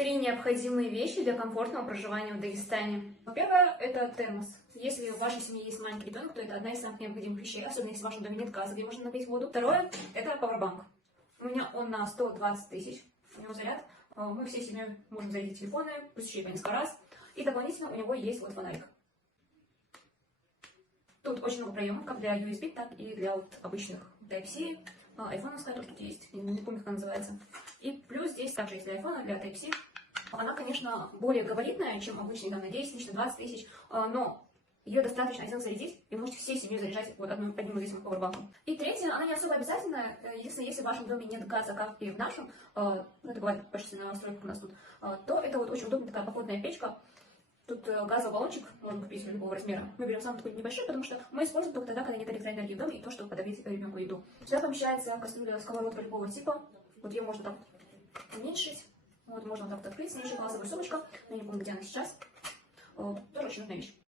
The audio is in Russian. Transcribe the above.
Три необходимые вещи для комфортного проживания в Дагестане. Первое – это термос. Если в вашей семье есть маленький ребенок, то это одна из самых необходимых вещей, особенно если в вашем доме нет газа, где можно нагреть воду. Второе – это пауэрбанк. У меня он на 120 тысяч, у него заряд. Мы всей семьей можем зарядить телефоны, пусть еще и по несколько раз. И дополнительно у него есть вот фонарик. Тут очень много проемов, как для USB, так и для вот обычных Type-C. Айфоновская тоже тут есть, не помню, как она называется. И плюс здесь также есть для айфона, для Type-C. Она, конечно, более габаритная, чем обычный, там, на 10 тысяч, на 20 тысяч, но ее достаточно один зарядить, и вы можете всей семьей заряжать вот одним из этих пауэрбанком. И третье, она не особо обязательная, если в вашем доме нет газа, как и в нашем, это бывает почти на стройках у нас тут, то это вот очень удобная такая походная печка. Тут газовый баллончик можно купить любого размера. Мы берем самый такой небольшой, потому что мы используем только тогда, когда нет электроэнергии в доме, и то, чтобы подогреть ребенку еду. Сюда помещается кастрюля, сковородка любого типа. Вот ее можно так уменьшить. Вот можно вот так вот открыть. С ней еще классовая сумочка. Я не помню, где она сейчас. Тоже очень нужная вещь.